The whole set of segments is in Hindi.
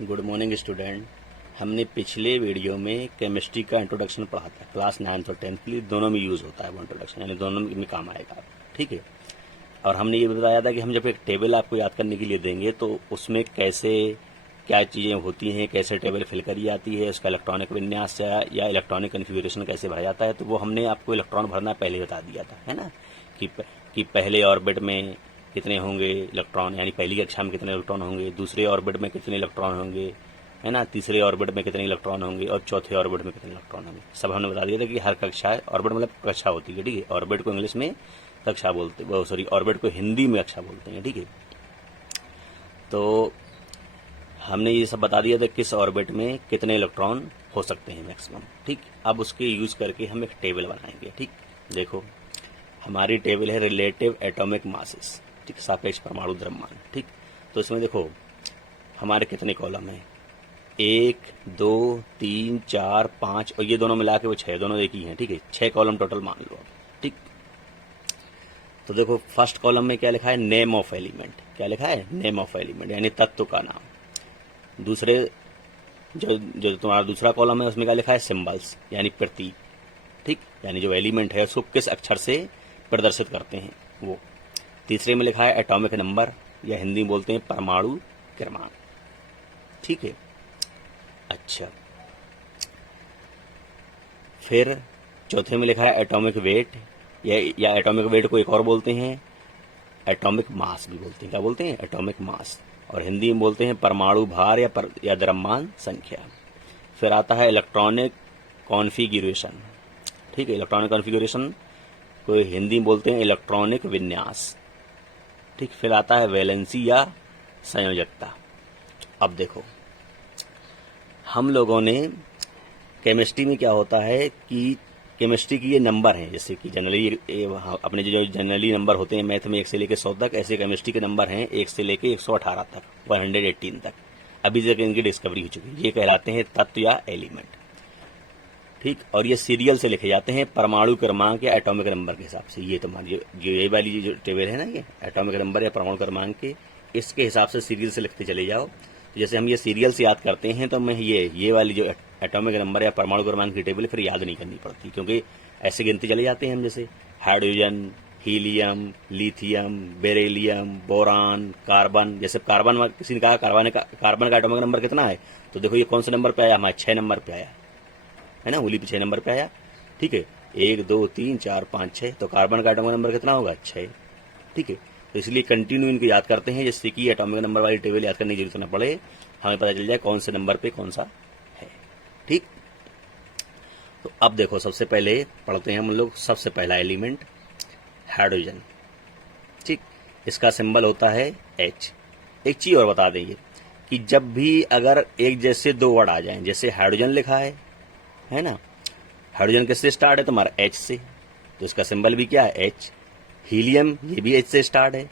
Good morning student. हमने पिछले वीडियो में केमिस्ट्री का इंट्रोडक्शन पढ़ा था। क्लास 9th और 10th के लिए दोनों में यूज़ होता है वो इंट्रोडक्शन, यानी दोनों में काम आएगा। ठीक है। और हमने ये बताया था कि हम जब एक टेबल आपको याद करने के लिए देंगे तो उसमें कैसे क्या चीज़ें होती हैं, कैसे टेबल फिल करी जाती है, उसका इलेक्ट्रॉनिक विन्यास या इलेक्ट्रॉनिक कन्फिग्रेशन कैसे भरा जाता है, तो वो हमने आपको इलेक्ट्रॉन भरना पहले बता दिया था, है ना। कि पहले ऑर्बिट में कितने होंगे इलेक्ट्रॉन, यानी पहली कक्षा में कितने इलेक्ट्रॉन होंगे, दूसरे ऑर्बिट में कितने इलेक्ट्रॉन होंगे, है ना, तीसरे ऑर्बिट में कितने इलेक्ट्रॉन होंगे और चौथे ऑर्बिट में कितने इलेक्ट्रॉन होंगे। सब हमने बता दिया था कि हर कक्षा, ऑर्बिट मतलब कक्षा होती है, ठीक है। ऑर्बिट को इंग्लिश में कक्षा बोलते, वो सॉरी, ऑर्बिट को हिंदी में कक्षा बोलते हैं, ठीक है। तो हमने ये सब बता दिया था किस ऑर्बिट में कितने इलेक्ट्रॉन हो सकते हैं मैक्सिमम, ठीक। अब उसके यूज करके हम एक टेबल बनाएंगे, ठीक। देखो, हमारी टेबल है रिलेटिव एटॉमिक मासेस, ठीक, सापेक्ष परमाणु द्रव्यमान, ठीक। तो इसमें देखो हमारे कितने कॉलम हैं, 1 2 3 4 5 और ये दोनों मिला के वो 6, दोनों एक ही हैं, ठीक है। 6 कॉलम टोटल मान लो, ठीक। तो देखो फर्स्ट कॉलम में क्या लिखा है, नेम ऑफ एलिमेंट। क्या लिखा है, नेम ऑफ एलिमेंट, यानी तत्व का नाम। दूसरे जो तुम्हारा दूसरा कॉलम है उसमें क्या लिखा है, सिंबल्स, यानी प्रतीक, ठीक, यानी जो एलिमेंट है उसको किस अक्षर से प्रदर्शित करते हैं वो। तीसरे में लिखा है एटॉमिक नंबर, या हिंदी में बोलते हैं परमाणु क्रमांक, ठीक है। अच्छा, फिर चौथे में लिखा है एटॉमिक वेट, या एटॉमिक वेट को एक और बोलते हैं एटॉमिक मास भी बोलते हैं। क्या बोलते हैं, एटॉमिक मास, और हिंदी में बोलते हैं परमाणु भार या द्रव्यमान संख्या। फिर आता है इलेक्ट्रॉनिक कॉन्फ़िगरेशन, ठीक है। इलेक्ट्रॉनिक कॉन्फ़िगरेशन को हिंदी में बोलते हैं इलेक्ट्रॉनिक विन्यास, ठीक। फिर आता है वैलेंसी या संयोजकता। अब देखो, हम लोगों ने केमिस्ट्री में क्या होता है कि केमिस्ट्री की ये नंबर हैं, जैसे कि जनरली अपने जो जनरली नंबर होते हैं मैथ में 1 से लेकर 100 तक, ऐसे केमिस्ट्री के नंबर हैं 1 से लेकर 118 तक, 118 तक। अभी तक इनकी डिस्कवरी हो चुकी है। ये कहलाते हैं तत्व या एलिमेंट, ठीक। और ये सीरियल से लिखे जाते हैं परमाणु क्रमांक या एटॉमिक नंबर के हिसाब से। ये तुम्हारी जो ये वाली जो टेबल है ना, ये एटॉमिक नंबर या परमाणु क्रमांक के, इसके हिसाब से सीरियल से लिखते चले जाओ। तो जैसे हम ये सीरियल से याद करते हैं तो मैं ये वाली जो एटॉमिक नंबर या परमाणु क्रमांक की टेबल फिर याद नहीं करनी पड़ती, क्योंकि ऐसे गिनते चले जाते हैं हम, जैसे hydrogen, helium, lithium, beryllium, boron, carbon. जैसे कार्बन, किसी ने कहा कार्बन का एटॉमिक नंबर कितना है, तो देखो ये कौन से नंबर पे आया, हमारे 6 नंबर पे आया, है ना, उंगली पे 6 नंबर पे आया, ठीक है। 1 2 3 4 5 6, तो कार्बन का एटॉमिक नंबर कितना होगा, 6, ठीक है। तो इसलिए कंटिन्यू इनको याद करते हैं, जिससे कि एटॉमिक नंबर वाली टेबल याद करने की जरूरत न पड़े, हमें पता चल जाए कौन से नंबर पे कौन सा है, ठीक। तो अब देखो, सबसे पहले पढ़ते हैं हम लोग सबसे पहला एलिमेंट हाइड्रोजन, ठीक। इसका सिंबल होता है H। एक चीज और बता देंगे कि जब भी अगर एक जैसे दो वर्ड आ जाएं, जैसे हाइड्रोजन लिखा है ना, हाइड्रोजन किससे स्टार्ट है, तुम्हारा H से, तो इसका सिंबल भी क्या है, H। हीलियम, ये भी H से स्टार्ट है,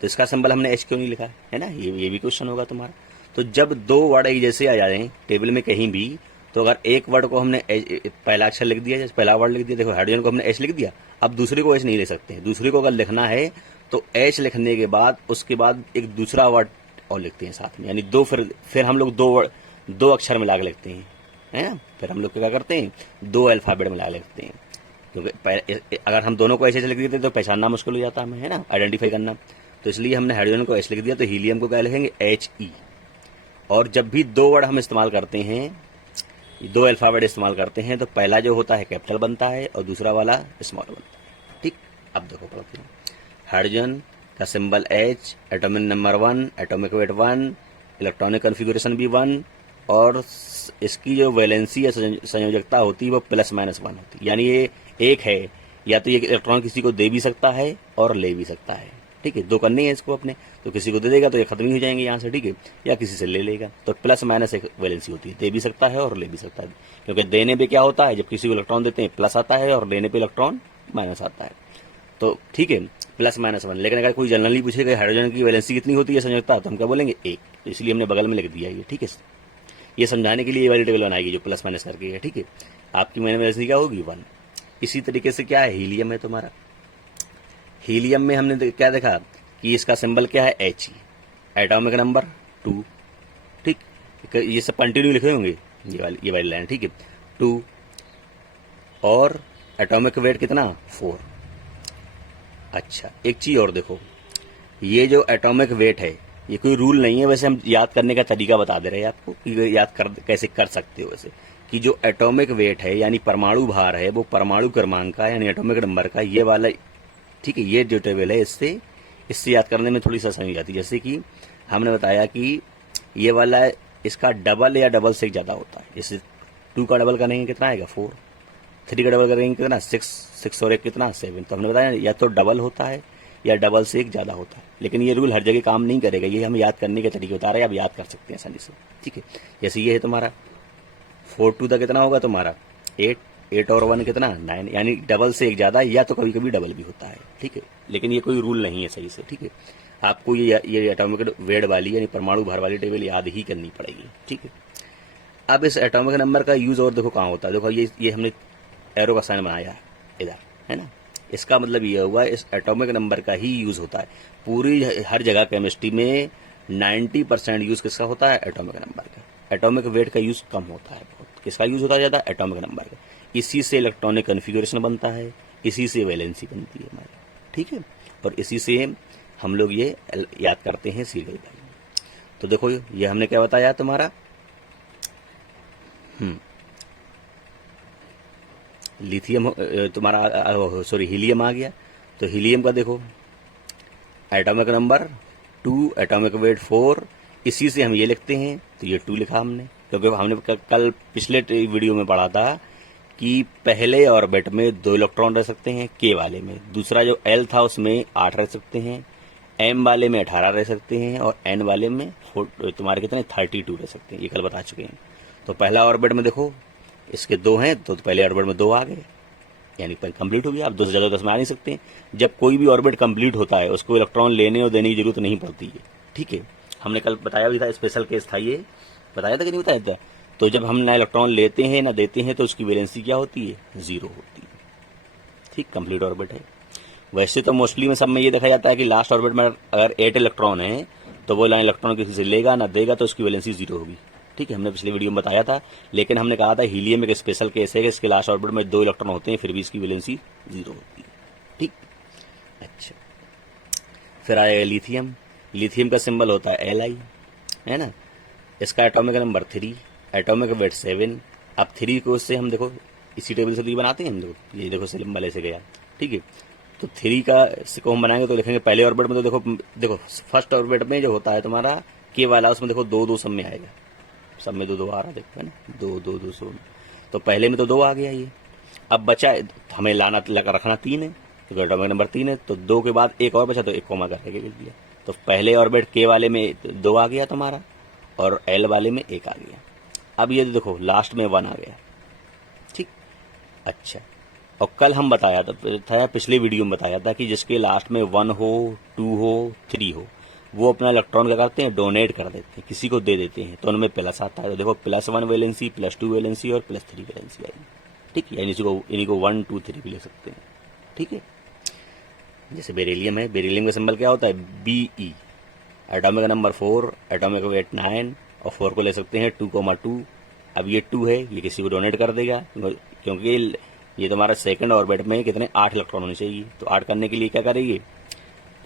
तो इसका सिंबल हमने H क्यों नहीं लिखा है ना, ये भी क्वेश्चन होगा तुम्हारा। तो जब दो वर्ड एक जैसे आ जाए टेबल में कहीं भी, तो अगर एक वर्ड को हमने पहला अक्षर लिख दिया, जैसे पहला वर्ड लिख दिया, देखो हाइड्रोजन को हमने H लिख दिया, अब दूसरे को H नहीं ले सकते हैं। दूसरे को अगर लिखना है तो H लिखने के बाद उसके बाद एक दूसरा वर्ड और लिखते हैं साथ में, यानी दो, फिर हम लोग दो अक्षर मिला के लिखते हैं, है ना। फिर हम लोग क्या करते हैं, 2 अल्फाबेट मिला के लिखते हैं, क्योंकि अगर हम दोनों को ऐसे लिख देते तो पहचानना मुश्किल हो जाता हमें, है ना, आइडेंटिफाई करना। तो इसलिए हमने हाइड्रोजन को H लिख दिया, तो हीलियम को क्या लिखेंगे, HE। और जब भी दो वर्ड हम इस्तेमाल करते हैं, 2 अल्फाबेट इस्तेमाल करते हैं, तो पहला जो होता है कैपिटल बनता है और दूसरा वाला स्मॉल बनता है, ठीक। अब देखो पढ़ते हैं, हाइड्रोजन का symbol H, atomic number 1, atomic weight 1, electronic configuration भी 1, और इसकी जो वैलेंसी या संयोजकता होती है वो +-1 होती है, यानी ये एक है, या तो ये इलेक्ट्रॉन किसी को दे भी सकता है और ले भी सकता है, ठीक है। 2 करनी है इसको अपने, तो किसी को दे देगा तो ये खत्म ही हो जाएंगे यहाँ से, ठीक है, या किसी से ले लेगा, तो +- एक वैलेंसी होती है, दे भी सकता है और ले भी सकता है। क्योंकि देने पे क्या होता है, जब किसी को इलेक्ट्रॉन देते हैं प्लस आता है और लेने पे इलेक्ट्रॉन माइनस आता है, तो ठीक है, +-1। लेकिन अगर कोई जनरली पूछेगा हाइड्रोजन की वैलेंसी कितनी होती है संयोजकता, तो हम क्या बोलेंगे, 1। तो इसलिए हमने बगल में लिख दिया ये, ठीक है। ये समझाने के लिए ये वाली टेबल बनाएगी जो +- करके है, ठीक है। आपकी मैंने वैलेंसी क्या होगी, 1। इसी तरीके से क्या है, हीलियम है तुम्हारा। हीलियम में हमने क्या देखा कि इसका सिंबल क्या है, He, एटॉमिक नंबर 2, ठीक। ये सब कंटिन्यू लिखे होंगे, ये वाली लाइन, ठीक है। 2 और एटॉमिक वेट कितना 4। अच्छा एक चीज और देखो, ये जो एटॉमिक वेट है ये कोई रूल नहीं है, वैसे हम याद करने का तरीका बता दे रहे हैं आपको कि याद कर कैसे कर सकते हो। वैसे कि जो एटॉमिक वेट है यानी परमाणु भार है वो परमाणु क्रमांक का यानी एटॉमिक नंबर का ये वाला, ठीक है, ये जो टेबल है इससे याद करने में थोड़ी सा आसानी आती है। जैसे कि हमने बताया कि ये वाला इसका डबल या डबल से ज़्यादा होता है। जैसे 2 का डबल करेंगे कितना आएगा 4, 3 का डबल करेंगे कितना 6 और 1 कितना 7। तो हमने बताया या तो डबल होता है या डबल से एक ज़्यादा होता है, लेकिन ये रूल हर जगह काम नहीं करेगा, ये हम याद करने के तरीके बता रहे हैं, आप याद कर सकते हैं आसानी से, ठीक है। जैसे ये है तुम्हारा 4 2 कितना होगा तुम्हारा 8 और 1 कितना 9, यानी डबल से एक ज़्यादा या तो कभी कभी डबल भी होता है, ठीक है। लेकिन ये कोई रूल नहीं है सही से, ठीक है। आपको ये एटॉमिक वेट वाली यानी परमाणु भार वाली टेबल याद ही करनी पड़ेगी, ठीक है। अब इस एटॉमिक नंबर का यूज़ और देखो कहाँ होता है। देखो ये हमने एरो का साइन बनाया है इधर, है ना। इसका मतलब ये हुआ इस एटॉमिक नंबर का ही यूज़ होता है पूरी हर जगह। केमिस्ट्री में 90% यूज़ किसका होता है एटॉमिक नंबर का। एटॉमिक वेट का यूज़ कम होता है बहुत। किसका यूज़ होता है ज़्यादा एटॉमिक नंबर का। इसी से इलेक्ट्रॉनिक कन्फिगरेशन बनता है, इसी से वैलेंसी बनती है हमारी, ठीक है। और इसी से हम लोग ये याद करते हैं सीरियल वैल्यू। तो देखो ये हमने क्या बताया तुम्हारा लिथियम तुम्हारा सॉरी हीलियम आ गया। तो हीलियम का देखो एटॉमिक नंबर 2, एटॉमिक वेट 4, इसी से हम ये लिखते हैं। तो ये 2 लिखा हमने, क्योंकि हमने कल पिछले वीडियो में पढ़ा था कि पहले ऑर्बिट में 2 इलेक्ट्रॉन रह सकते हैं के वाले में, दूसरा जो एल था उसमें 8 रह सकते हैं, एम वाले में 18 रह सकते हैं और एन वाले में तुम्हारे कितने 32 रह सकते हैं। ये कल बता चुके हैं। तो पहला ऑर्बिट में देखो इसके 2 हैं, तो पहले ऑर्बिट में 2 आ गए, यानी कंप्लीट हो गया। आप 2 से ज़्यादा 10 में आ नहीं सकते। जब कोई भी ऑर्बिट कंप्लीट होता है उसको इलेक्ट्रॉन लेने और देने की जरूरत नहीं पड़ती है, ठीक है। हमने कल बताया भी था, स्पेशल केस था ये, बताया था कि नहीं बताया था। तो जब हम ना इलेक्ट्रॉन लेते हैं ना देते हैं तो उसकी वैलेंसी क्या होती है 0 होती है, ठीक, कंप्लीट ऑर्बिट है। वैसे तो मोस्टली में सब में ये देखा जाता है कि लास्ट ऑर्बिट में अगर 8 इलेक्ट्रॉन है तो वो इलेक्ट्रॉन किसी से लेगा ना देगा तो उसकी वैलेंसी 0 होगी, ठीक है। हमने पिछले वीडियो में बताया था। लेकिन हमने कहा था हीलियम एक स्पेशल केस है कि इसके लास्ट ऑर्बिट में 2 इलेक्ट्रॉन होते हैं फिर भी इसकी वैलेंसी 0 होती है, ठीक। अच्छा फिर आएगा लिथियम। लिथियम का सिंबल होता है Li, है ना। इसका एटॉमिक नंबर 3, एटॉमिक वेट 7। अब 3 को उससे हम देखो इसी टेबल से 3 बनाते हैं हम देखो, ये देखो सिंबल ऐसे गया, ठीक है। तो 3 का को हम बनाएंगे तो लिखेंगे पहले ऑर्बिट में। तो देखो फर्स्ट ऑर्बिट में जो होता है तुम्हारा के वाला उसमें देखो 2 2 सब में आएगा, सब में 2 2 आ रहा देखो, है ना, 2 2 2 100। तो पहले में तो 2 आ गया ये। अब बचा हमें लाना लगा रखना 3 है, तो एटॉमिक नंबर 3 है। तो 2 के बाद एक और बचा तो एक कॉमा करके लिख दिया। तो पहले ऑर्बिट के वाले में 2 आ गया तुम्हारा और एल वाले में 1 आ गया। अब ये देखो लास्ट में 1 आ गया, ठीक। अच्छा और कल हम बताया था पिछले वीडियो में बताया था कि जिसके लास्ट में 1 हो 2 हो 3 हो वो अपना इलेक्ट्रॉन क्या करते हैं डोनेट कर देते हैं, किसी को दे देते हैं। तो उनमें प्लस आता है। तो देखो +1 वैलेंसी, +2 वैलेंसी और +3 वैलेंसी आएगी, ठीक। यानी इन्हीं को 1 2 3 भी ले सकते हैं, ठीक है। जैसे बेरिलियम है, बेरिलियम का सिंबल क्या होता है Be, atomic number 4, atomic weight 9 और 4 को ले सकते हैं 2,2। अब ये 2 है, ये किसी को डोनेट कर देगा क्योंकि ये तुम्हारा सेकंड ऑर्बिट में कितने 8 इलेक्ट्रॉन होने चाहिए। तो 8 करने के लिए क्या करेंगे,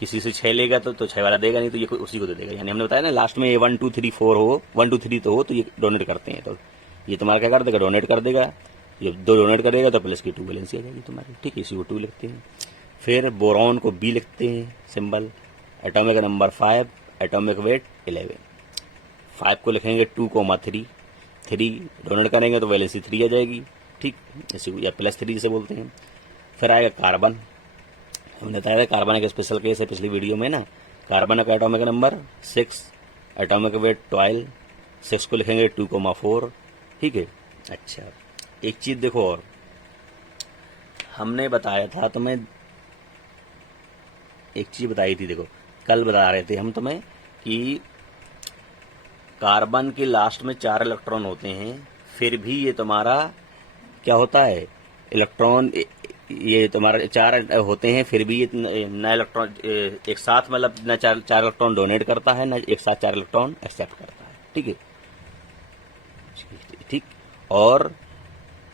किसी से 6 लेगा तो 6 वाला देगा, नहीं तो ये उसी को दे देगा। यानी हमने बताया ना लास्ट में ये 1 2 3 4 हो, 1 2 3 तो हो तो ये डोनेट करते हैं। तो ये तुम्हारा क्या कर देगा डोनेट कर देगा। ये 2 डोनेट करेगा तो प्लस की 2 वैलेंसी आ जाएगी तुम्हारी, ठीक है। इसी को 2 लिखते हैं। फिर बोरॉन को B लिखते हैं symbol, atomic number 5, atomic weight 11। 5 को लिखेंगे 2,3, 3 डोनेट करेंगे तो वैलेंसी 3 आ जाएगी, ठीक, इसी को या +3 जिसे बोलते हैं। फिर आएगा कार्बन। हमने बताया था कार्बन एक स्पेशल केस है पिछली वीडियो में ना। कार्बन का एटॉमिक नंबर 6, एटॉमिक वेट 12। 6 को लिखेंगे 2,4, ठीक है। अच्छा एक चीज देखो और हमने बताया था तुम्हें, एक चीज बताई थी देखो कल बता रहे थे हम तुम्हें कि कार्बन के लास्ट में 4 इलेक्ट्रॉन होते हैं फिर भी ये तुम्हारा क्या होता है इलेक्ट्रॉन, ये तुम्हारा 4 होते हैं फिर भी ये न इलेक्ट्रॉन एक साथ मतलब न 4 इलेक्ट्रॉन डोनेट करता है न एक साथ 4 इलेक्ट्रॉन एक्सेप्ट करता है, ठीक है। ठीक, और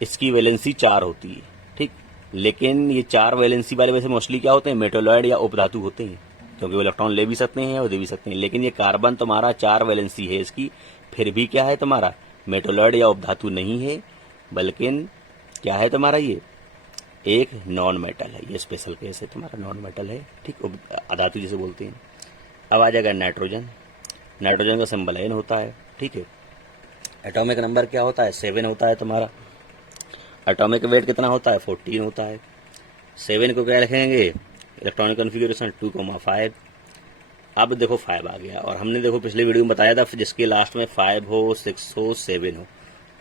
इसकी वैलेंसी 4 होती है। ठीक, लेकिन ये 4 वैलेंसी वाले वैसे मोस्टली क्या होते हैं, मेटोलॉइड या उपधातु होते हैं, क्योंकि वो इलेक्ट्रॉन ले भी सकते हैं और दे भी सकते हैं। लेकिन ये कार्बन तुम्हारा 4 वैलेंसी है इसकी, फिर भी क्या है तुम्हारा, मेटोलॉइड या उपधातु नहीं है, बल्कि क्या है तुम्हारा, ये एक नॉन मेटल है। ये स्पेशल केस है तुम्हारा, नॉन मेटल है। ठीक, अधातु जिसे बोलते हैं। अब आ जाएगा नाइट्रोजन। नाइट्रोजन का सिंबल N होता है। ठीक है, एटॉमिक नंबर क्या होता है, 7 होता है तुम्हारा। एटॉमिक वेट कितना होता है, 14 होता है। 7 को क्या लिखेंगे, इलेक्ट्रॉनिक कॉन्फ़िगरेशन 2,5। अब देखो 5 आ गया, और हमने देखो पिछले वीडियो में बताया था जिसके लास्ट में 5 हो, 6 हो, 7 हो,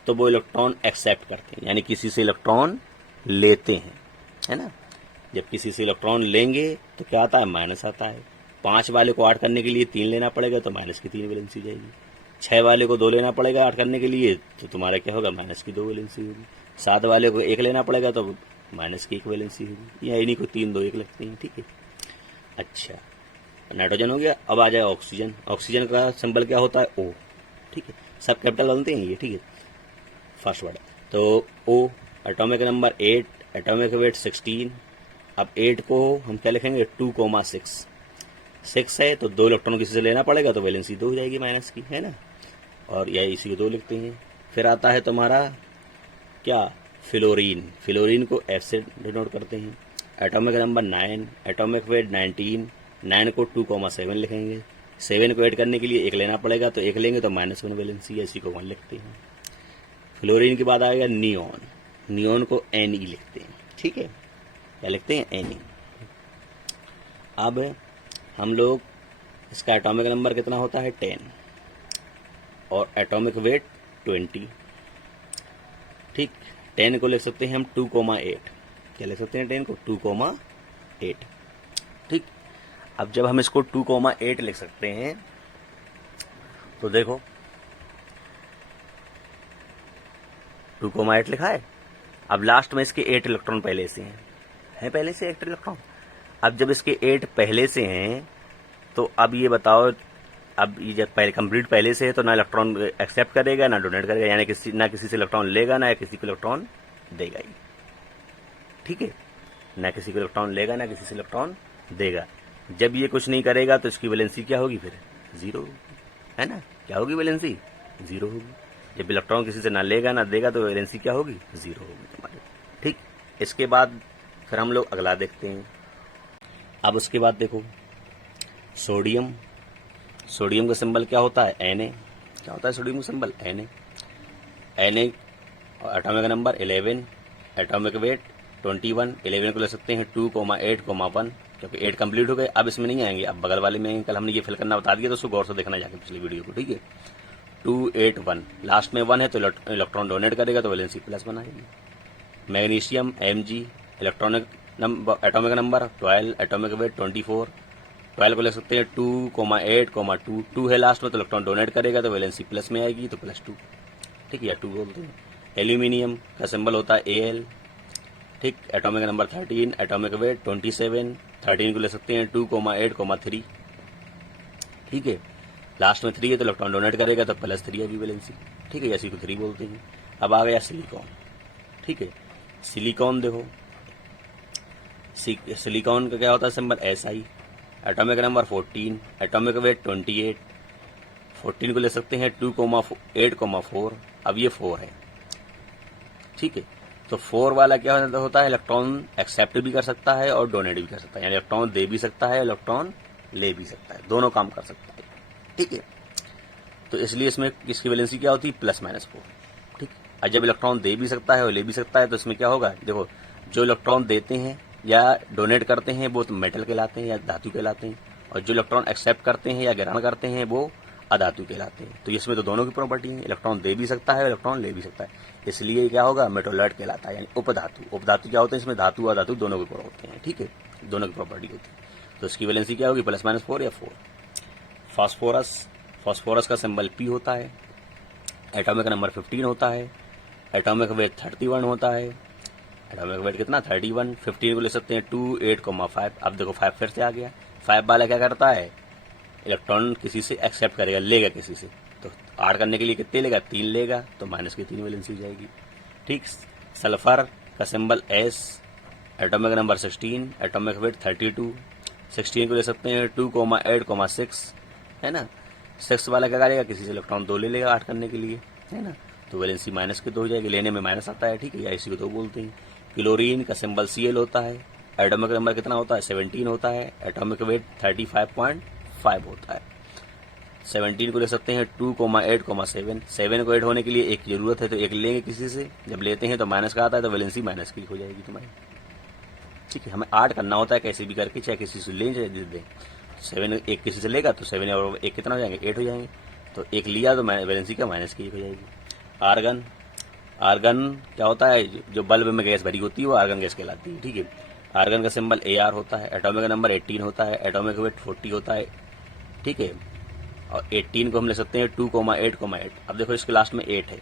तो वो इलेक्ट्रॉन एक्सेप्ट करते हैं, यानी किसी से इलेक्ट्रॉन लेते हैं, है ना। जब किसी से इलेक्ट्रॉन लेंगे तो क्या आता है, माइनस आता है। 5 वाले को 8 करने के लिए 3 लेना पड़ेगा, तो माइनस की 3 वैलेंसी जाएगी। 6 वाले को 2 लेना पड़ेगा 8 करने के लिए, तो तुम्हारा क्या होगा, माइनस की 2 वैलेंसी होगी। 7 वाले को 1 लेना पड़ेगा, तो माइनस की 1 वैलेंसी होगी। या इन्हीं को 3, 2, 1 लगते हैं। ठीक है, अच्छा, नाइट्रोजन हो गया। अब आ जाए ऑक्सीजन। ऑक्सीजन का सिंबल क्या होता है, O। ठीक है, सब कैपिटल बनते हैं ये। ठीक है, फर्स्ट वर्ड तो O। Atomic number 8, atomic weight 16। अब 8 को हम क्या लिखेंगे, 2,6। 6 है तो 2 इलेक्ट्रॉन किसी से लेना पड़ेगा, तो वैलेंसी 2 हो जाएगी माइनस की, है ना। और या इसी को 2 लिखते हैं। फिर आता है तुम्हारा क्या, फ्लोरीन। फ्लोरीन को F से डिनोट करते हैं। Atomic number 9, atomic weight 19। 9 को 2,7 लिखेंगे। 7 को ऐड करने के लिए 1 लेना पड़ेगा, तो 1 लेंगे तो -1 वैलेंसी है, इसी को 1 लिखते हैं। फ्लोरीन के बाद आएगा नियोन। नियोन को Ne लिखते हैं। ठीक है, क्या लिखते हैं, Ne। अब हम लोग इसका एटॉमिक नंबर कितना होता है, 10, और एटॉमिक वेट 20। ठीक, 10 को लिख सकते हैं हम 2,8। क्या लिख सकते हैं 10 को, 2,8। ठीक, अब जब हम इसको 2,8 लिख सकते हैं, तो देखो 2,8 लिखा है। अब लास्ट में इसके 8 इलेक्ट्रॉन पहले से हैं, पहले से 8 इलेक्ट्रॉन। अब जब इसके 8 पहले से हैं, तो अब ये बताओ, अब ये जब पहले कंप्लीट पहले से है, तो ना इलेक्ट्रॉन एक्सेप्ट करेगा ना डोनेट करेगा, यानी ना किसी से इलेक्ट्रॉन लेगा ना किसी को इलेक्ट्रॉन देगा ही। ठीक है, ना किसी को इलेक्ट्रॉन लेगा ना किसी से इलेक्ट्रॉन देगा। जब ये कुछ नहीं करेगा तो इसकी वैलेंसी क्या होगी, फिर 0 होगी, है ना। क्या होगी, वैलेंसी 0 होगी। जब इलेक्ट्रॉन किसी से ना लेगा ना देगा, तो वैलेंसी क्या होगी, 0 होगी तुम्हारी। ठीक, इसके बाद फिर हम लोग अगला देखते हैं। अब उसके बाद देखो सोडियम। सोडियम का सिंबल क्या होता है, Na। क्या होता है सोडियम का symbol, Na। Na atomic number 11, atomic weight 21। 11 को ले सकते हैं 2,8,1, क्योंकि 8 कंप्लीट हो गए। अब इसमें नहीं आएंगे, अब बगल वाले में कल हमने ये फिल करना बता दिया, तो उसको गौर से देखना जाके पिछली वीडियो को। ठीक है, 281, लास्ट में 1 है तो इलेक्ट्रॉन डोनेट करेगा, तो वैलेंसी प्लस बनाएगी। Magnesium Mg, electronic number atomic number 12, atomic weight 24। 12 को ले सकते हैं 2,8,2। 2 है लास्ट में, तो इलेक्ट्रॉन डोनेट करेगा, तो वैलेंसी प्लस में आएगी, तो +2। ठीक है, या 2 बोलते हैं। एल्यूमिनियम का सिंबल होता है Al। ठीक, एटॉमिक नंबर 13, एटॉमिक वेट 27। 13 को ले सकते हैं 2,8,3। ठीक है, लास्ट में 3 है तो इलेक्ट्रॉन डोनेट करेगा, तो +3 है वैलेंसी। ठीक है, इसी को 3 बोलते हैं। अब आ गया सिलिकॉन। ठीक है, सिलिकॉन देखो, सिलिकॉन का क्या होता है symbol, Si। Atomic number 14, atomic weight 28। 14 को ले सकते हैं 2,8,4। अब ये 4 है। ठीक है, तो 4 वाला क्या होता है, इलेक्ट्रॉन एक्सेप्ट भी कर सकता है और डोनेट भी कर सकता है, यानी इलेक्ट्रॉन दे भी सकता है, इलेक्ट्रॉन ले भी सकता है, दोनों काम कर सकता है। ठीक है, तो इसलिए इसमें इसकी वैलेंसी क्या होती है, +-4। ठीक, और जब इलेक्ट्रॉन दे भी सकता है और ले भी सकता है, तो इसमें क्या होगा, देखो जो इलेक्ट्रॉन देते हैं या डोनेट करते हैं वो तो मेटल कहलाते हैं या धातु कहलाते हैं, और जो इलेक्ट्रॉन एक्सेप्ट करते हैं या ग्रहण करते हैं वो अधातु कहलाते हैं। तो इसमें तो दोनों की प्रॉपर्टी है, इलेक्ट्रॉन दे भी सकता है, इलेक्ट्रॉन ले भी सकता है, इसलिए क्या होगा, मेटोलॉइड कहलाता है, यानी उपधातु। उपधातु क्या होते हैं, इसमें धातु और धातु दोनों के गुण होते हैं। ठीक है, दोनों की प्रॉपर्टी होती है, तो इसकी वैलेंसी क्या होगी, +-4 या 4। फास्फोरस। फास्फोरस का सिंबल P होता है, एटॉमिक नंबर 15 होता है, एटॉमिक वेट 31 होता है। एटॉमिक वेट कितना, 31। 15 को ले सकते हैं 2,8,5। अब देखो 5 फिर से आ गया। 5 वाला क्या करता है, इलेक्ट्रॉन किसी से एक्सेप्ट करेगा, लेगा किसी से, तो 8 करने के लिए कितने लेगा, 3 लेगा, तो माइनस की 3 वैलेंसी हो जाएगी। ठीक, सल्फर का symbol S, atomic number 16, atomic weight 32, 16 को ले सकते हैं 2,8,6, है ना। 6 वाला क्या करेगा, किसी से इलेक्ट्रॉन 2 ले लेगा 8 करने के लिए, है ना, तो वैलेंसी माइनस की 2 हो जाएगी, लेने में माइनस आता है, ठीक है, या इसी को 2 बोलते हैं। क्लोरीन का सिंबल Cl होता है, एटॉमिक नंबर कितना होता है, 17 होता है, एटॉमिक वेट 35.5 होता है। 17 को ले सकते हैं 2,8,7, 7 को ऐड होने के लिए एक की जरूरत है, तो एक लेंगे किसी से, जब लेते हैं तो माइनस का आता है, तो वैलेंसी माइनस की हो जाएगी तुम्हारी। ठीक है, हमें 8 करना होता है कैसे भी करके, चाहे किसी से लें चाहे दे दें। 7 एक किसी से लेगा तो 7 और 1 कितना हो जाएंगे, 8 हो जाएंगे, तो एक लिया तो वैलेंसी का माइनस की 1 हो जाएगी। आर्गन, आर्गन क्या होता है, जो बल्ब में गैस भरी होती है वो आर्गन गैस कहलाती है। ठीक है, आर्गन का सिंबल Ar होता है, एटॉमिक नंबर 18 होता है, एटॉमिक वेट 40 होता है। ठीक है, और 18 को हम ले सकते हैं 2,8,8। अब देखो इसके लास्ट में 8 है,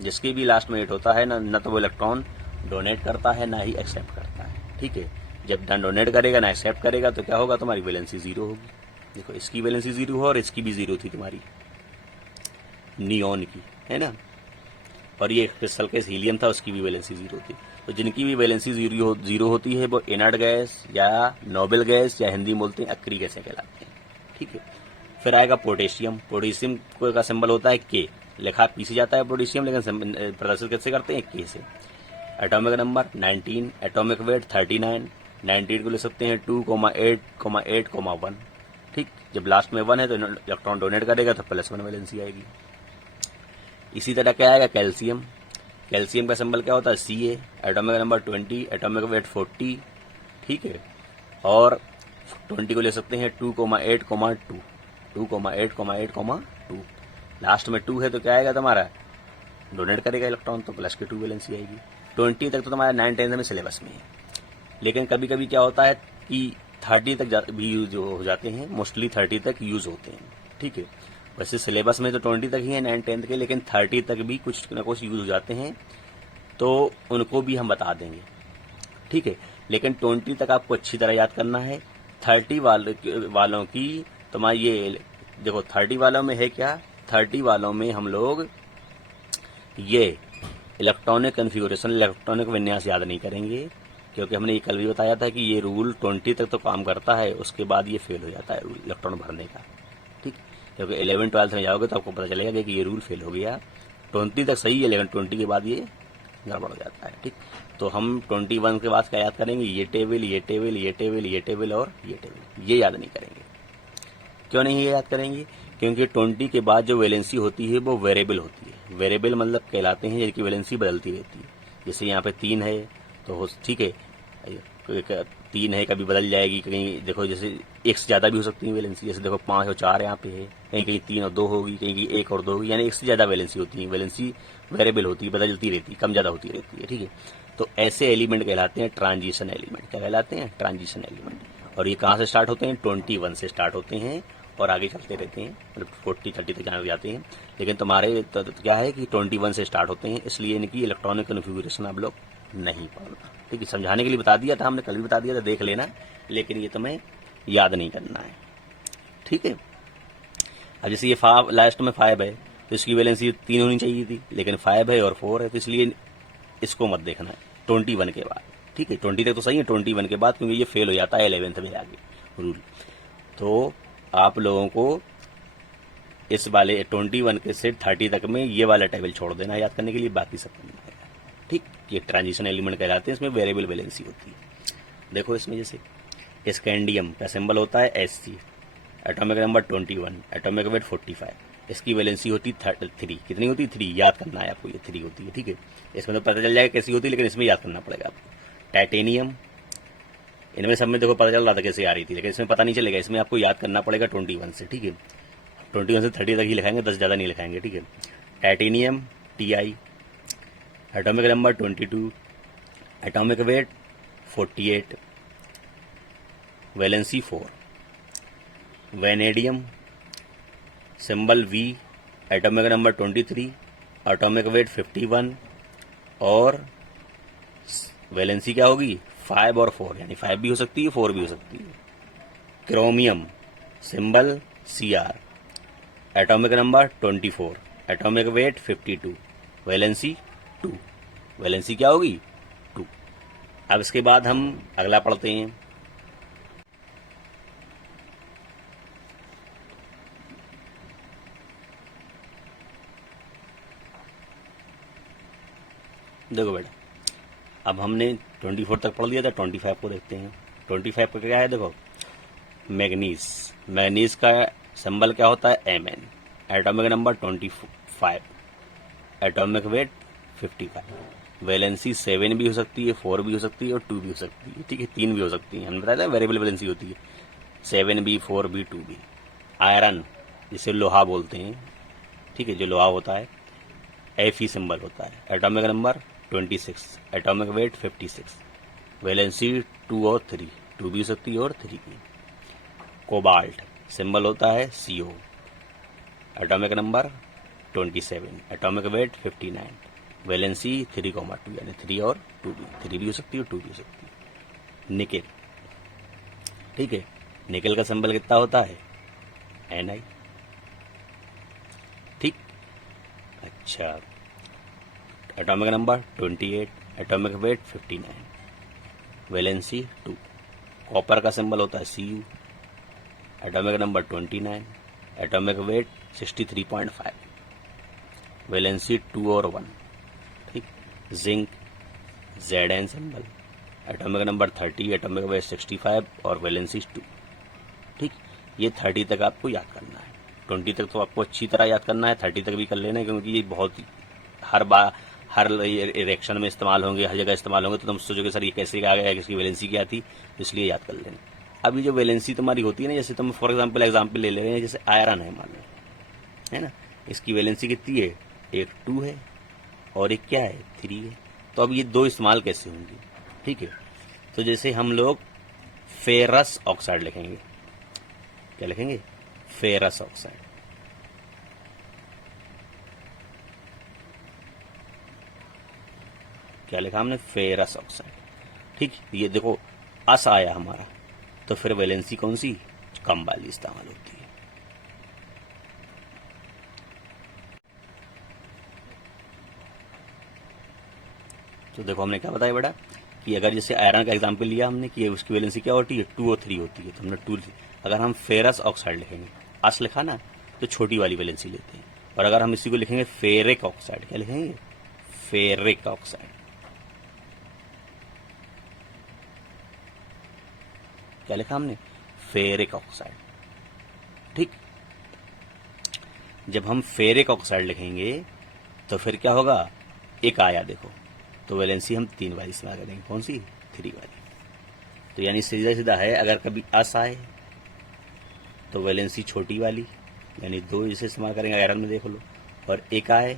जिसकी भी लास्ट में 8 होता है ना तो वो इलेक्ट्रॉन डोनेट करता है ना ही एक्सेप्ट करता है। ठीक है, जब ना डोनेट करेगा ना एक्सेप्ट करेगा तो क्या होगा, तुम्हारी वैलेंसी 0 होगी। देखो इसकी वैलेंसी 0 हो और इसकी भी 0 थी तुम्हारी नियॉन की, है ना, और ये क्रिस्टल केस हीलियम था, उसकी भी वैलेंसी 0 थी। तो जिनकी भी वैलेंसी 0 होती है वो इनर्ट गैस या नोबल गैस या हिंदी में बोलते हैं अक्री गैसें कहलाते हैं। ठीक है, फिर आएगा पोटेशियम, पोटेशियम का सिंबल होता है के, लिखा पी से जाता है पोटेशियम, लेकिन प्रदर्शित कैसे करते हैं, के से। एटॉमिक नंबर 19, एटॉमिक वेट 39, 19 को ले सकते हैं 2,8,8,1। ठीक, जब लास्ट में 1 है तो इलेक्ट्रॉन डोनेट करेगा तो +1 वैलेंसी आएगी। इसी तरह क्या आएगा, कैल्शियम, कैल्शियम का सिंबल क्या होता है, Ca, atomic number 20, atomic weight 40। ठीक है, और 20 को ले सकते हैं 2,8,2, 2,8,8,2, लास्ट में 2 है तो क्या आएगा तुम्हारा, डोनेट करेगा इलेक्ट्रॉन तो +2 वैलेंसी आएगी। 20 तक तो तुम्हारा 9-10 में सिलेबस में है, लेकिन कभी कभी क्या होता है कि 30 तक भी यूज हो जाते हैं, मोस्टली 30 तक यूज होते हैं। ठीक है, वैसे सिलेबस में तो 20 तक ही है 9-10 के, लेकिन 30 तक भी कुछ न कुछ यूज हो जाते हैं, तो उनको भी हम बता देंगे। ठीक है, लेकिन 20 तक आपको अच्छी तरह याद करना है। 30 वालों की तुम्हारी ये देखो, 30 वालों में है क्या, 30 वालों में हम लोग ये इलेक्ट्रॉनिक कन्फिगुरेशन, इलेक्ट्रॉनिक विन्यास याद नहीं करेंगे, क्योंकि हमने ये कल भी बताया था कि ये रूल 20 तक तो काम करता है, उसके बाद ये फेल हो जाता है रूल इलेक्ट्रॉन भरने का। ठीक, क्योंकि 11-12 में जाओगे तो आपको पता चलेगा कि ये रूल फेल हो गया। 20 तक सही है, लेकिन 20 के बाद ये गड़बड़ हो जाता है। ठीक, तो हम 21 के बाद क्या याद करेंगे, ये टेबल, ये टेबल, ये टेबल, ये टेबल और ये टेबल, ये याद नहीं करेंगे। क्यों नहीं ये याद करेंगे, क्योंकि 20 के बाद जो वैलेंसी होती है वो वेरिएबल होती है। वेरिएबल मतलब कहलाते हैं जिनकी वैलेंसी बदलती रहती है। जैसे यहाँ पे 3 है तो ठीक है, 3 है, कभी बदल जाएगी, कहीं देखो जैसे 1 से ज़्यादा भी हो सकती है वैलेंसी, जैसे देखो 5 और 4 यहाँ पे है, कहीं कहीं 3 और 2 होगी, कहीं कहीं 1 और 2 होगी, यानी 1 से ज़्यादा वैलेंसी होती है। वैलेंसी वेरिएबल होती है, बदलती रहती है, कम ज़्यादा होती रहती है। ठीक है, तो ऐसे एलिमेंट कहलाते हैं ट्रांजिशन एलिमेंट। क्या कहलाते हैं, ट्रांजिशन एलिमेंट। और ये कहाँ से स्टार्ट होते हैं, 21 से स्टार्ट होते हैं और आगे चलते रहते हैं, मतलब 40-30 तक जाते हैं। लेकिन तुम्हारे तो क्या है कि 21 से स्टार्ट होते हैं, इसलिए इनकी इलेक्ट्रॉनिक कन्फिगुरेशन आप लोग नहीं पढ़ना। ठीक है, समझाने के लिए बता दिया था हमने, कल भी बता दिया था, देख लेना, लेकिन ये तुम्हें याद नहीं करना है। ठीक है, अब जैसे ये लास्ट में 5 है तो इसकी वैलेंसी 3 होनी चाहिए थी, लेकिन 5 है और 4 है, तो इसलिए इसको मत देखना है 21 के बाद। ठीक है, 20 तक तो सही है, 21 के बाद क्योंकि ये फेल हो जाता है 11th में आगे रूल। तो आप लोगों को इस वाले 21 के से 30 तक में ये वाला टेबल छोड़ देना याद करने के लिए, बाकी सब करना है। ठीक, ये ट्रांजिशन एलिमेंट कहलाते हैं, इसमें वेरिएबल वैलेंसी होती है। देखो इसमें जैसे स्कैंडियम का सिंबल होता है Sc, atomic number 21, atomic weight 45, इसकी वैलेंसी होती 3। कितनी होती, 3, याद करना है आपको, ये 3 होती है। ठीक है, इसमें तो पता चल जाएगा कैसी होती है, लेकिन इसमें याद करना पड़ेगा आपको। टाइटेनियम, इनमें सब में देखो पता चल रहा था कैसे आ रही थी, लेकिन इसमें पता नहीं चलेगा, इसमें आपको याद करना पड़ेगा 21 से। ठीक है, 21 से 30 तक ही लिखाएंगे, 10 ज़्यादा नहीं लिखाएंगे। ठीक है, titanium Ti, atomic number 22, atomic weight 48, valency 4। Vanadium symbol V, atomic number 23, atomic weight 51 और वैलेंसी क्या होगी 5 और 4, यानी 5 भी हो सकती है 4 भी हो सकती है। Chromium symbol Cr, atomic number 24, atomic weight 52, valency 2, valency क्या होगी 2। अब इसके बाद हम अगला पढ़ते हैं। देखो बेटा, अब हमने 24 तक पढ़ लिया था, 25 को देखते हैं। 25 का क्या है, देखो मैग्नीज, मैग्नीज का सिंबल क्या होता है Mn, atomic number 25, atomic weight 55, valency 7 भी हो सकती है, 4 भी हो सकती है और 2 भी हो सकती है, ठीक है, 3 भी हो सकती है। हमने बताया था वेरिएबल वैलेंसी होती है 7 भी, 4 भी, 2 भी। आयरन जिसे लोहा बोलते हैं, ठीक है, जो लोहा होता है Fe सिंबल होता है, atomic number 26, atomic weight 56, valency 2 और 3, 2 भी हो सकती है और 3 भी। कोबाल्ट सिंबल होता है CO, atomic number 27, atomic weight 59, valency 3,2 यानी 3 और 2 भी, 3 भी हो सकती है और 2 भी हो सकती है। निकेल, ठीक है, निकेल का सिंबल कितना होता है Ni, ठीक। अच्छा, atomic number 28, atomic weight 59, valency 2। Copper का सिंबल होता है Cu, atomic number 29, atomic weight 63.5, valency 2 और 1, ठीक। Zinc Zn symbol, atomic number 30, atomic weight 65 और वैलेंसी 2, ठीक। ये 30 तक आपको याद करना है, 20 तक तो आपको अच्छी तरह याद करना है, 30 तक भी कर लेना है, क्योंकि ये बहुत हर बार हर रिएक्शन में इस्तेमाल होंगे, हर जगह इस्तेमाल होंगे, तो तुम सोचोगे सर ये कैसे आ गया, इसकी वैलेंसी क्या थी, इसलिए याद कर लेना। अब ये जो वैलेंसी तुम्हारी होती है ना, जैसे तुम फॉर एग्जाम्पल ले रहे हैं, जैसे आयरन है मान लो, है ना, इसकी वैलेंसी कितनी है, एक 2 है और एक क्या है 3 है। तो अब ये दो इस्तेमाल कैसे होंगी, ठीक है। तो जैसे हम लोग फेरस ऑक्साइड लिखेंगे, क्या लिखेंगे, फेरस ऑक्साइड, क्या लिखा हमने, फेरस ऑक्साइड, ठीक। ये देखो अस आया हमारा, तो फिर वैलेंसी कौन सी, कम वाली इस्तेमाल होती है। तो देखो हमने क्या बताया बेटा, कि अगर जैसे आयरन का एग्जांपल लिया हमने कि उसकी वैलेंसी क्या होती है 2 और 3 होती है, तो हमने 2, अगर हम फेरस ऑक्साइड लिखेंगे, अस लिखा ना, तो छोटी वाली वैलेंसी लेते हैं। और अगर हम इसी को लिखेंगे फेरिक ऑक्साइड, क्या लिखेंगे, फेरिक ऑक्साइड, क्या लिखा हमने, फेरिक ऑक्साइड, ठीक। जब हम फेरिक ऑक्साइड लिखेंगे तो फिर क्या होगा, एक आया देखो, तो वैलेंसी हम 3 वाली इस्तेमाल करेंगे, कौन सी, 3 वाली। तो यानी सीधा सीधा है, अगर कभी अस आए तो वैलेंसी छोटी वाली यानी 2 इसे इस्तेमाल करेंगे, आयरन में देख लो, और एक आए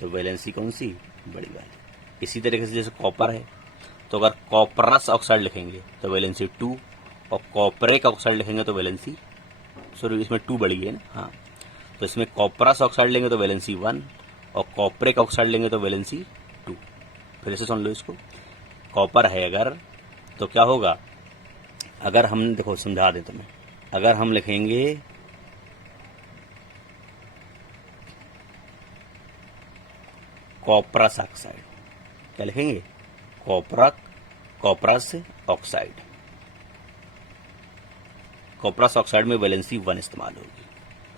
तो वैलेंसी कौन सी, बड़ी वाली। इसी तरीके से जैसे कॉपर है, तो अगर कॉपरस ऑक्साइड लिखेंगे तो वैलेंसी 2, और कॉपरेक ऑक्साइड लिखेंगे तो वैलेंसी, सॉरी इसमें 2 बड़ी है ना, हाँ, तो इसमें कॉपरस ऑक्साइड लेंगे तो वैलेंसी 1, और कॉपरेक ऑक्साइड लेंगे तो वैलेंसी 2। फिर से सुन लो इसको, कॉपर है अगर, तो क्या होगा, अगर हम देखो समझा दे तुम्हें, अगर हम लिखेंगे कॉपरस ऑक्साइड, क्या लिखेंगे, कॉपरस ऑक्साइड, कॉपरस ऑक्साइड में वैलेंसी 1 इस्तेमाल होगी,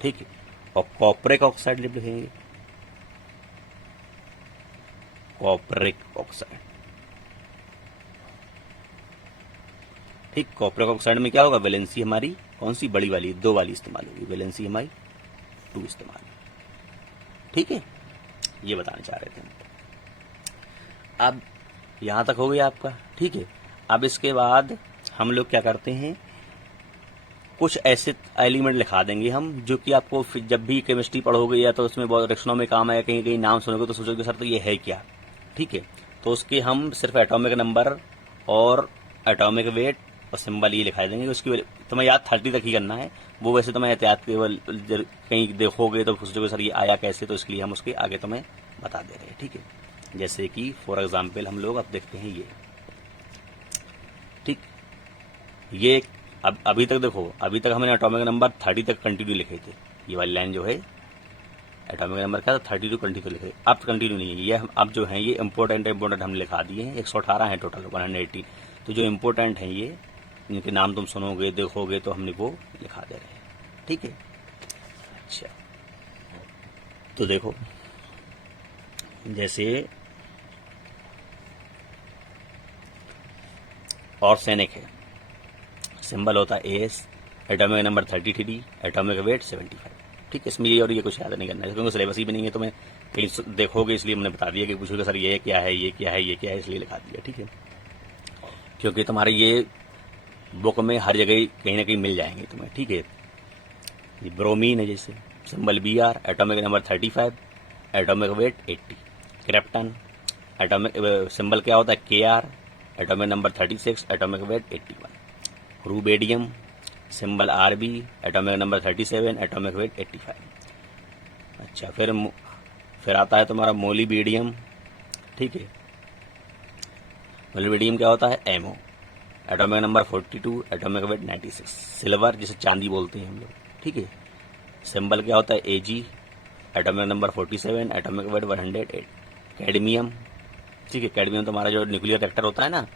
ठीक है। और कॉपरेक ऑक्साइड लिखेंगे, कॉपरेक ऑक्साइड, ठीक। कॉपरेक ऑक्साइड में क्या होगा, वैलेंसी हमारी कौन सी, बड़ी वाली 2 वाली इस्तेमाल होगी, वैलेंसी हमारी 2 इस्तेमाल, ठीक है। ये बताना चाह रहे थे हम। अब यहां तक हो गया आपका, ठीक है। अब इसके बाद हम लोग क्या करते हैं, कुछ ऐसे एलिमेंट लिखा देंगे हम, जो कि आपको जब भी केमिस्ट्री पढ़ोगे या तो उसमें बहुत रिएक्शनों में काम आया, कहीं कहीं नाम सुनोगे तो सोचोगे सर तो ये है क्या, ठीक है। तो उसके हम सिर्फ एटॉमिक नंबर और एटॉमिक वेट और सिंबल ये लिखा देंगे। उसकी तुम्हें याद 30 तक ही करना है, वो वैसे तुम्हें एहतियात केवल कहीं देखोगे तो सोचोगे सर ये आया कैसे, तो इसलिए हम उसके आगे तुम्हें बता दे रहे हैं, ठीक है। जैसे कि फॉर एग्जाम्पल हम लोग अब देखते हैं ये, ठीक, ये अब अभी तक देखो, अभी तक हमने एटॉमिक नंबर 30 तक कंटिन्यू लिखे थे। ये वाली लाइन जो है एटॉमिक नंबर का 30 टू कंटिन्यू लिखे, अब कंटिन्यू नहीं है ये। अब जो है ये इंपॉर्टेंट हमने लिखा दिए हैं। 118 है टोटल, 180। तो जो इंपॉर्टेंट है ये, इनके नाम तुम सुनोगे देखोगे तो हमने वो लिखा दे रहे हैं, ठीक है। अच्छा, तो देखो जैसे ऑर्सेनिक है, सिंबल होता है S, atomic number 33, atomic weight 75, ठीक है। इसमें ये और ये कुछ याद नहीं करना है क्योंकि सिलेबस ही भी नहीं है, तो मैं कहीं देखोगे इसलिए मैंने बता दिया कि पूछोगे सर ये क्या है, ये क्या है, ये क्या है, इसलिए लिखा दिया, ठीक है। क्योंकि तुम्हारे ये बुक में हर जगह कहीं ना कहीं मिल जाएंगे तुम्हें, ठीक है। ये ब्रोमीन है जैसे, symbol B R, atomic number 35, atomic weight 80। Krypton, atomic symbol क्या होता है K R, atomic number 36, atomic weight 81। Rubidium, symbol R B, atomic number 37, atomic weight 85। अच्छा, फिर आता है तुम्हारा मोलिबेडियम, ठीक है। मोलिबेडियम क्या होता है MO, atomic number 42, atomic weight 96। Silver जिसे चांदी बोलते हैं हम लोग, ठीक है। सिंबल क्या होता है A G, atomic number 47, atomic weight 108। Cadmium, ठीक है। कैडमियम तुम्हारा जो न्यूक्लियर रिएक्टर होता है ना,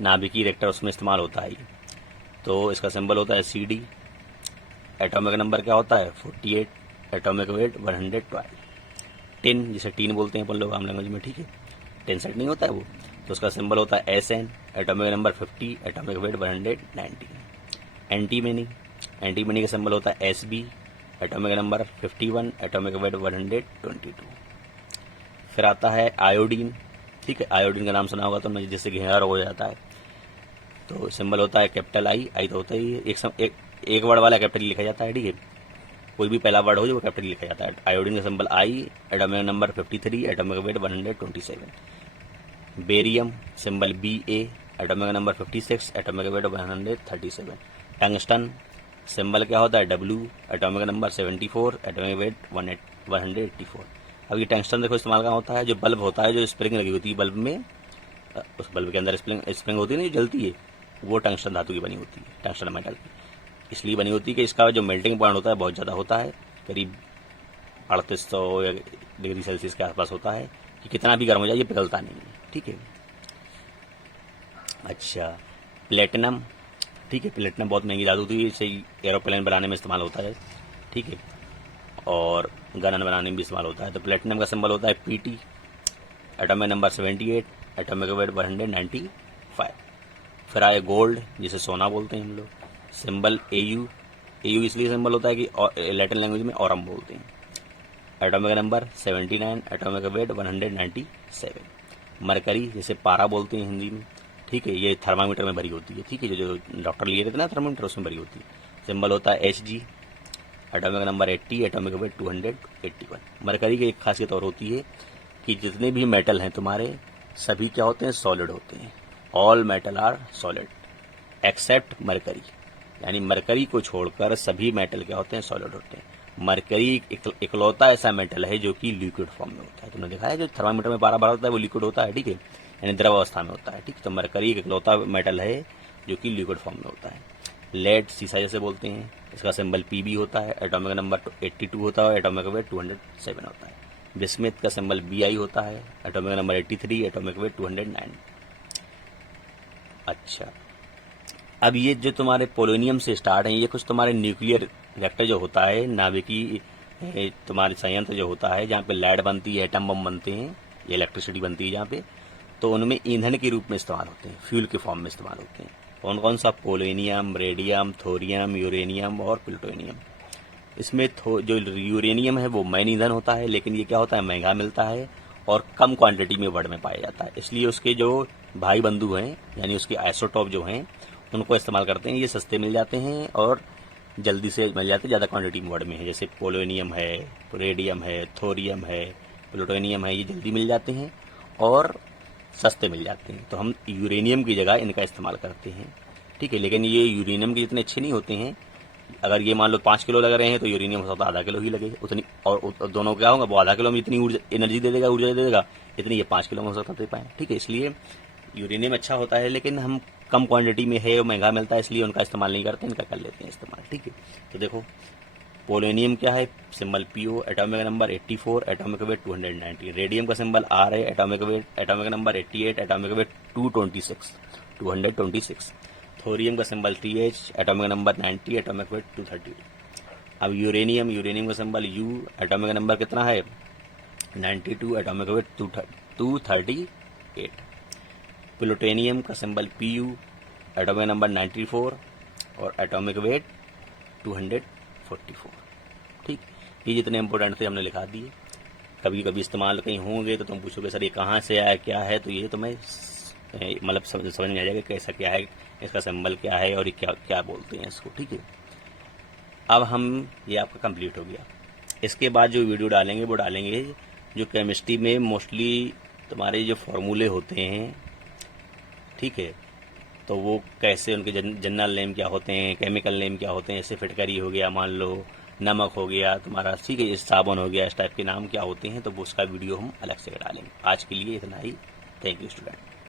नाभिकीय रिएक्टर, उसमें इस्तेमाल होता है ये। तो इसका सिंबल होता है CD, एटॉमिक नंबर क्या होता है 48, एटॉमिक वेट 112। टिन जिसे टीन बोलते हैं अपन लोग आम लैंग्वेज में, ठीक है। टिन सेट नहीं होता है वो, तो उसका सिंबल होता है SN, atomic number 50, atomic weight 190। Antimony, antimony का सिंबल होता है SB, atomic number 51, atomic weight 122। फिर आता है आयोडीन, ठीक है। आयोडीन का नाम सुना होगा तो जिससे घेरा हो जाता है, तो सिंबल होता है कैपिटल आई तो होता ही एक वर्ड वाला कैपिटल लिखा जाता है, ठीक है। कोई भी पहला वर्ड हो जो वो कैपिटल लिखा जाता है। आयोडीन का symbol I, atomic number 53, atomic weight 127। Barium, symbol BA, atomic number 56, atomic weight 137। Tungsten, symbol क्या होता है W, atomic number 74, atomic weight 184। अब ये टंगस्टन देखो इस्तेमाल कहाँ होता है, जो बल्ब होता है, जो स्प्रिंग लगी होती है बल्ब में, उस बल्ब के अंदर स्प्रिंग होती है ना जो जलती है, वो टंगस्टन धातु की बनी होती है, टंगस्टन मेटल की। इसलिए बनी होती है कि इसका जो मेल्टिंग पॉइंट होता है बहुत ज़्यादा होता है, करीब 3800 डिग्री सेल्सियस के आसपास होता है, कि कितना भी गर्म हो जाए ये पिघलता नहीं है, ठीक है। अच्छा, प्लेटिनम, ठीक है। प्लेटिनम बहुत महंगी धातु थी, इसे एरोप्लेन बनाने में इस्तेमाल होता है, ठीक है, और गन बनाने में भी इस्तेमाल होता है। तो प्लेटिनम का सिंबल होता है PT, atomic number 78, atomic weight 195। फिर आए गोल्ड जिसे सोना बोलते हैं हम लोग, सिंबल AU, AU इसलिए सिंबल होता है कि लैटिन लैंग्वेज में औरम बोलते हैं। Atomic number 79, atomic weight 197। Mercury जिसे पारा बोलते हैं हिंदी में, ठीक है। ये थर्मामीटर में भरी होती है, ठीक है। जो डॉक्टर लिए रहते ना थर्मामीटर, उसमें भरी होती है। सिंबल होता है HG, atomic number 80, atomic weight 281। Mercury की एक खासियत और होती है कि जितने भी मेटल हैं तुम्हारे सभी क्या होते हैं, सॉलिड होते हैं। All metal are solid except mercury, यानी मरकरी को छोड़कर सभी मेटल क्या होते हैं, सॉलिड होते हैं। मरकरी इकलौता ऐसा मेटल है जो कि लिक्विड फॉर्म में होता है। तुमने देखा है जो थर्मामीटर में पारा भरा होता है वो लिक्विड होता है, ठीक है, यानी द्रव अवस्था में होता है, ठीक। तो मरकरी एक इकलौता मेटल है जो कि लिक्विड फॉर्म में होता है। लेड सीसा जैसे बोलते हैं, इसका सिंबल PB होता है, एटॉमिक नंबर 82 होता है, एटॉमिक वेट 207 होता है। बिस्मिथ का सिंबल BI होता है, एटॉमिक नंबर 83, एटॉमिक वेट 209। अच्छा, अब ये जो तुम्हारे पोलोनियम से स्टार्ट हैं, ये कुछ तुम्हारे न्यूक्लियर रिएक्टर जो होता है, नाभिकीय तुम्हारे संयंत्र जो होता है, जहाँ पे लैड बनती है, एटम बम बनते हैं, ये इलेक्ट्रिसिटी बनती है जहाँ पे, तो उनमें ईंधन के रूप में इस्तेमाल होते हैं, फ्यूल के फॉर्म में इस्तेमाल होते हैं। कौन कौन सा, पोलोनियम, रेडियम, थोरियम, यूरेनियम और प्लूटोनियम। इसमें जो यूरेनियम है वो मेन ईंधन होता है, लेकिन ये क्या होता है, महंगा मिलता है और कम क्वांटिटी में वर्ल्ड में पाया जाता है, इसलिए उसके जो भाई बंधु हैं यानी उसके आइसोटॉप जो हैं उनको इस्तेमाल करते हैं। ये सस्ते मिल जाते हैं और जल्दी से मिल जाते हैं, ज़्यादा क्वांटिटी में वर्ल्ड में है। जैसे पोलोनियम है, रेडियम है, थोरियम है, प्लूटोनियम है, ये जल्दी मिल जाते हैं और सस्ते मिल जाते हैं, तो हम यूरेनियम की जगह इनका इस्तेमाल करते हैं, ठीक है। लेकिन ये यूरेनियम के जितने अच्छे नहीं होते हैं। अगर ये मान लो 5 किलो लग रहे हैं तो यूरेनियम हो सकता है आधा किलो ही लगे उतनी, और दोनों क्या होगा, वो आधा किलो में इतनी ऊर्जा एनर्जी दे देगा, ऊर्जा दे देगा, इतनी ये 5 किलो में हो सकता दे पाए, ठीक है। इसलिए यूरेनियम अच्छा होता है, लेकिन हम कम क्वांटिटी में है और महंगा मिलता है, इसलिए उनका इस्तेमाल नहीं करते, इनका कर लेते हैं इस्तेमाल। ठीक है, तो देखो पोलोनियम क्या है, symbol PO, atomic number 84, atomic weight 290। Radium का सिंबल R है, atomic number 88, atomic weight 226। Thorium का symbol TH, atomic number 90, atomic weight 230। अब यूरेनियम का सिंबल U, एटॉमिक नंबर कितना है 92, एटॉमिक वेट 238। प्लूटोनियम का सिंबल PU, एटॉमिक नंबर 94 और एटॉमिक वेट 244। ठीक, ये जितने इंपॉर्टेंट थे हमने लिखा दिए। कभी कभी इस्तेमाल कहीं होंगे तो तुम पूछोगे सर ये कहाँ से आया, क्या है, तो ये तुम्हें मतलब समझ में आ जाएगा कैसा क्या है, इसका सिंबल क्या है और ये क्या क्या बोलते हैं इसको। ठीक है, अब हम ये आपका कंप्लीट हो गया। इसके बाद जो वीडियो डालेंगे वो डालेंगे जो केमिस्ट्री में मोस्टली तुम्हारे जो फॉर्मूले होते हैं, ठीक है, तो वो कैसे उनके जनरल नेम क्या होते हैं, केमिकल नेम क्या होते हैं, जैसे फिटकरी हो गया, मान लो नमक हो गया तुम्हारा, ठीक है, साबुन हो गया, इस टाइप के नाम क्या होते हैं, तो वो उसका वीडियो हम अलग से डालेंगे। आज के लिए इतना ही। Thank you student.